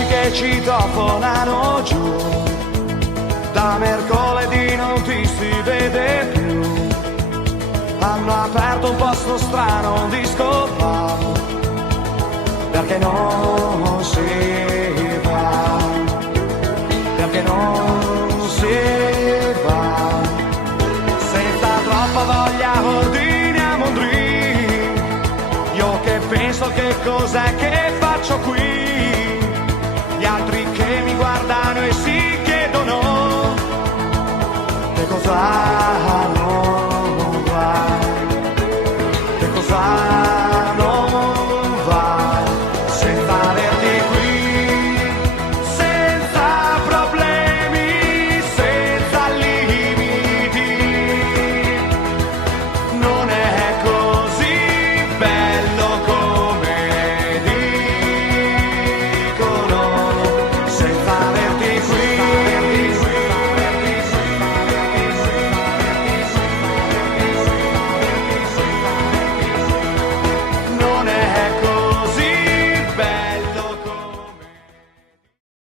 amici che citofonano giù, da mercoledì non ti si vede più. Hanno aperto un posto strano, un disco bar, perché non si va, perché non si va. Senza troppa voglia ordiniamo un drink. Io che penso che cos'è che faccio qui, gli altri che mi guardano e si chiedono che cosa